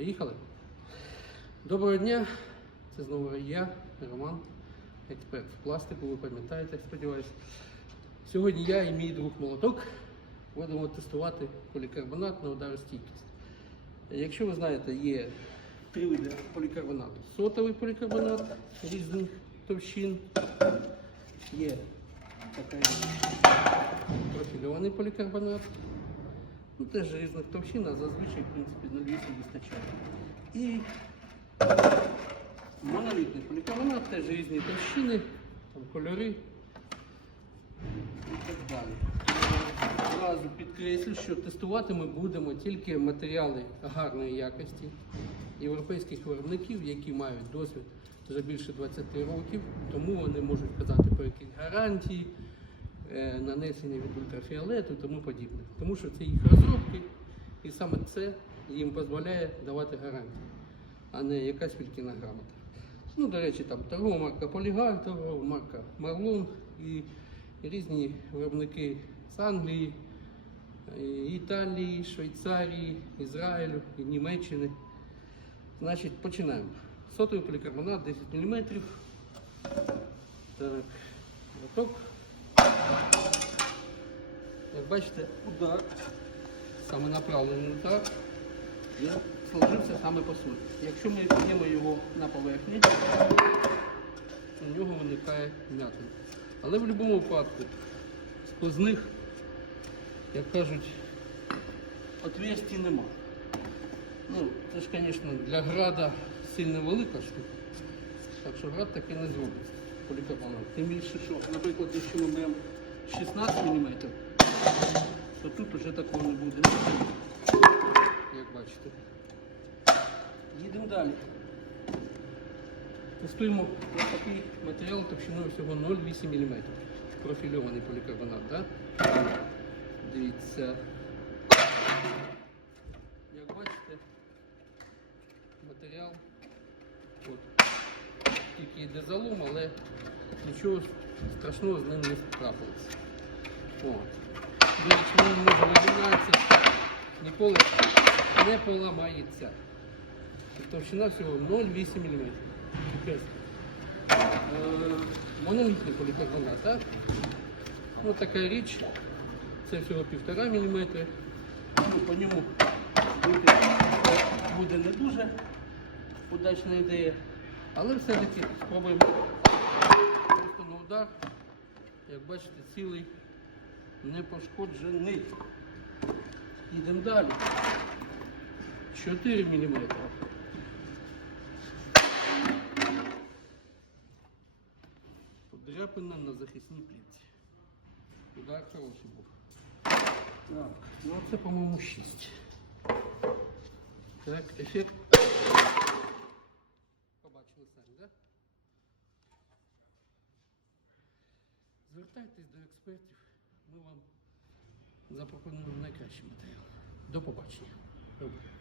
Поїхали. Доброго дня. Це знову я, Роман, експерт в пластику, ви пам'ятаєте, сподіваюся. Сьогодні я і мій друг молоток будемо тестувати полікарбонат на ударостійкість. Якщо ви знаєте, є три види полікарбонату. Сотовий полікарбонат різних товщин. Є такий профільований полікарбонат. Ну, теж різних товщин, а зазвичай, в принципі, на лісу вистачає. І монолітний полікарбонат, теж різні товщини, там, кольори і так далі. Одразу підкреслю, що тестувати ми будемо тільки матеріали гарної якості європейських виробників, які мають досвід вже більше 20 років, тому вони можуть казати про якісь гарантії, нанесення від ультрафіолету і тому подібне. Тому що це їх розробки, і саме це їм дозволяє давати гарантії, а не якась фількіна грамота. Ну, до речі, там торгова марка Полігаль, торгова марка Марлон і різні виробники з Англії, і Італії, Швейцарії, Ізраїлю і Німеччини. Значить, починаємо. Сотовий полікарбонат 10 мм. Так, лоток. Як бачите, удар, саме направлений удар, він сложився саме по суті. Якщо ми п'ємо його на поверхні, у нього виникає м'ятина. Але в будь-якому випадку сквозних, як кажуть, отверстій нема. Ну, це ж, звісно, для града сильно велика штука. Так що град таки не зробиться полікарбонат. Тим більше, що, наприклад, якщо ми беремо 16 мм, то тут вже такого не буде. Як бачите. Їдемо далі. Тестуємо такий матеріал товщиною всього 0,8 мм. Профільований полікарбонат, так? Дивіться. Як бачите, матеріал от, тільки йде залом, але нічого страшного з ним не трапилося. Він може розімнятися, ніколи не поламається. Товщина всього 0,8 мм. Монолітний полікарбонат, так? Ось така річ. Це всього 1,5 мм. Ну, по ньому бити буде не дуже удачна ідея. Але все-таки спробуємо. Як бачите, цілий не пошкоджений. Йдемо далі. 4 мм. Подряпина на захисній плівці. Удар хороший був. Так, ну це, по-моєму, 6. Так, ефект. Побачили самі, так? Звертайтесь до експертів, ми вам запропонуємо найкращий матеріал. До побачення. Добре.